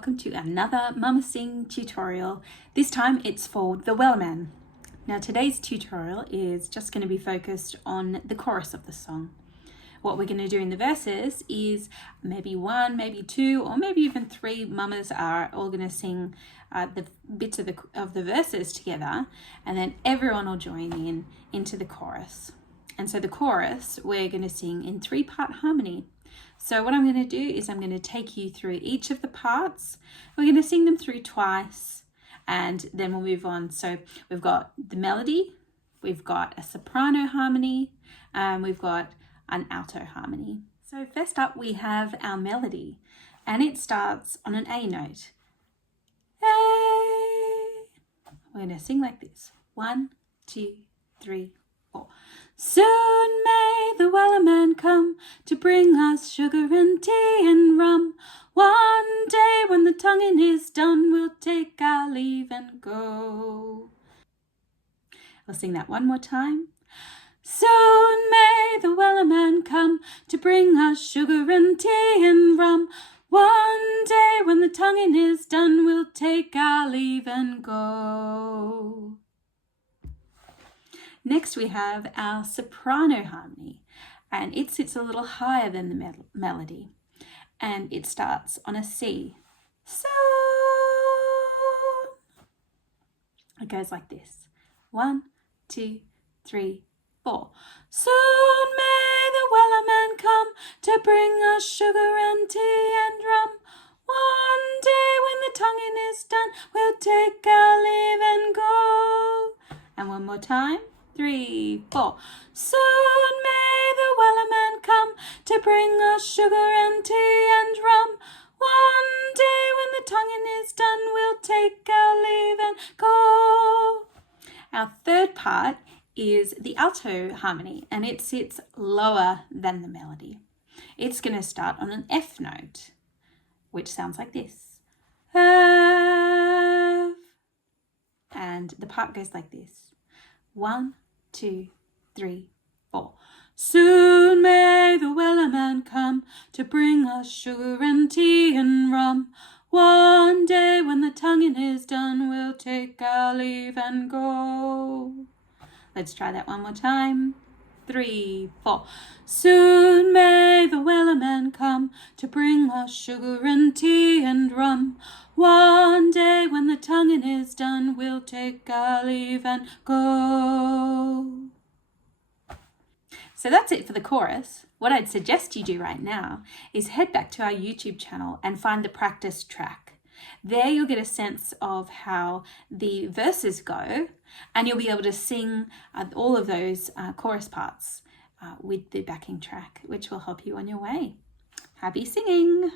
welcome to another Mama Sing tutorial. This time it's for the Wellerman. Now today's tutorial is just going to be focused on the chorus of the song. What we're going to do in the verses is maybe one, maybe two, or maybe even three mamas are all going to sing the bits of the verses together, and then everyone will join in into the chorus. And so the chorus we're going to sing in 3-part harmony. So what I'm going to do is I'm going to take you through each of the parts. We're going to sing them through twice and then we'll move on. So we've got the melody, we've got a soprano harmony, and we've got an alto harmony. So first up we have our melody, and it starts on an A note. A. We're going to sing like this. 1, 2, 3, 4. Soon may the Wellerman come to bring us sugar and tea and rum. One day when the tonguing is done, we'll take our leave and go. I'll sing that one more time. Soon may the Wellerman come to bring us sugar and tea and rum. One day when the tonguing is done, we'll take our leave and go. Next we have our soprano harmony, and it sits a little higher than the melody, and it starts on a C. So it goes like this. 1, 2, 3, 4. Soon may the Wellerman come to bring us sugar and tea and rum. One day when the tonguing is done, we'll take our leave and go. And one more time. 3, 4. Soon may the Wellerman come to bring us sugar and tea and rum. One day when the tonguing is done, we'll take our leave and go. Our third part is the alto harmony, and it sits lower than the melody. It's going to start on an F note, which sounds like this. F. And the part goes like this. 1, 2, 3, 4. Soon may the Wellerman come to bring us sugar and tea and rum. One day when the tonguing is done, we'll take our leave and go. Let's try that one more time. 3, 4. Soon may the Wellerman come to bring us sugar and tea and rum. One day when the tonguing is done, we'll take our leave and go. So that's it for the chorus. What I'd suggest you do right now is head back to our YouTube channel and find the practice track. There you'll get a sense of how the verses go, and you'll be able to sing all of those chorus parts with the backing track, which will help you on your way. Happy singing!